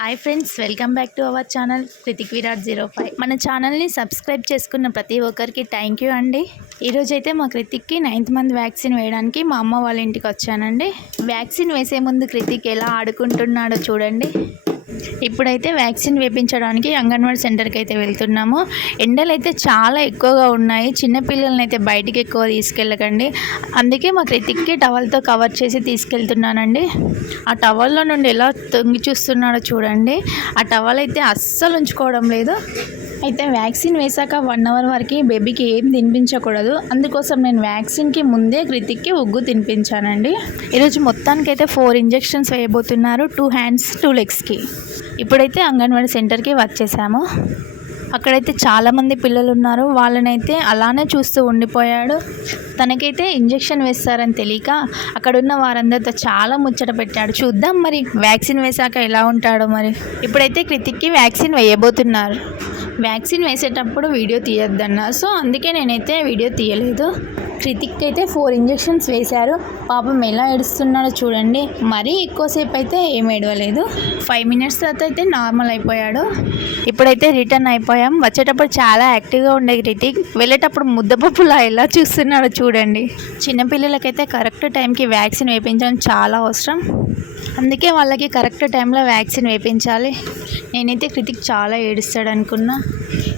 Hi friends welcome back to our channel Krithik Virat zero five మన ఛానల్ని subscribe చేసుకున్న ప్రతి ఒక్కరికి థ్యాంక్ యూ అండి. ఈరోజు అయితే మా కృతిక్కి నైన్త్ మంత్ వ్యాక్సిన్ వేయడానికి మా అమ్మ వాళ్ళ ఇంటికి వచ్చానండి. వ్యాక్సిన్ వేసే ముందు కృతిక్ ఎలా ఆడుకుంటున్నాడో చూడండి. ఇప్పుడైతే వ్యాక్సిన్ వేపించడానికి అంగన్వాడీ సెంటర్కి అయితే వెళ్తున్నాము. ఎండలు అయితే చాలా ఎక్కువగా ఉన్నాయి. చిన్నపిల్లల్ని అయితే బయటికి ఎక్కువ తీసుకెళ్ళకండి. అందుకే మా క్రితిక్కి టవల్తో కవర్ చేసి తీసుకెళ్తున్నానండి. ఆ టవల్లో నుండి ఎలా తొంగి చూస్తున్నాడో చూడండి. ఆ టవల్ అయితే అస్సలు ఉంచుకోవడం లేదు. అయితే వ్యాక్సిన్ వేశాక వన్ అవర్ వరకు బేబీకి ఏం తినిపించకూడదు. అందుకోసం నేను వ్యాక్సిన్కి ముందే కృతిక్కి ఉగ్గు తినిపించానండి. ఈరోజు మొత్తానికైతే ఫోర్ ఇంజెక్షన్స్ వేయబోతున్నారు. టూ హ్యాండ్స్ టూ లెగ్స్కి. ఇప్పుడైతే అంగన్వాడీ సెంటర్కి వచ్చేసాము అక్కడైతే చాలామంది పిల్లలు ఉన్నారు వాళ్ళనైతే అలానే చూస్తూ ఉండిపోయాడు. తనకైతే ఇంజెక్షన్ వేస్తారని తెలియక అక్కడున్న వారందరితో చాలా ముచ్చట పెట్టాడు. చూద్దాం మరి వ్యాక్సిన్ వేశాక ఎలా ఉంటాడో మరి. ఇప్పుడైతే కృతిక్కి వ్యాక్సిన్ వేయబోతున్నారు. వ్యాక్సిన్ వేసేటప్పుడు వీడియో తీయొద్దన్న. సో అందుకే నేనైతే వీడియో తీయలేదు. కృతిక్ అయితే ఫోర్ ఇంజెక్షన్స్ వేశారు. పాపం ఎలా ఏడుస్తున్నాడో చూడండి. మరీ ఎక్కువసేపు అయితే ఏం ఏడవలేదు. ఫైవ్ మినిట్స్ తర్వాత అయితే నార్మల్ అయిపోయాడు. ఇప్పుడైతే రిటర్న్ అయిపోయాం. వచ్చేటప్పుడు చాలా యాక్టివ్గా ఉండే కృతిక్. వెళ్ళేటప్పుడు ముద్దపప్పులా ఎలా చూస్తున్నాడో చూడండి. చిన్నపిల్లలకైతే కరెక్ట్ టైంకి వ్యాక్సిన్ వేయించడం చాలా అవసరం. అందుకే వాళ్ళకి కరెక్ట్ టైంలో వ్యాక్సిన్ వేయించాలి నేనైతే కృతిక్ చాలా ఏడుస్తాడు అనుకున్నా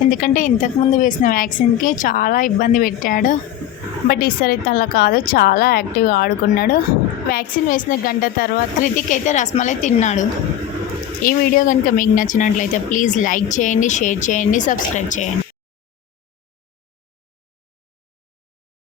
ఎందుకంటే ఇంతకుముందు వేసిన వ్యాక్సిన్కి చాలా ఇబ్బంది పెట్టాడు. బట్ ఈసారి అయితే అలా కాదు చాలా యాక్టివ్గా ఆడుకున్నాడు. వ్యాక్సిన్ వేసిన గంట తర్వాత కృతిక్ అయితే రసమలై తిన్నాడు. ఈ వీడియో కనుక మీకు నచ్చినట్లయితే ప్లీజ్ లైక్ చేయండి షేర్ చేయండి సబ్స్క్రైబ్ చేయండి.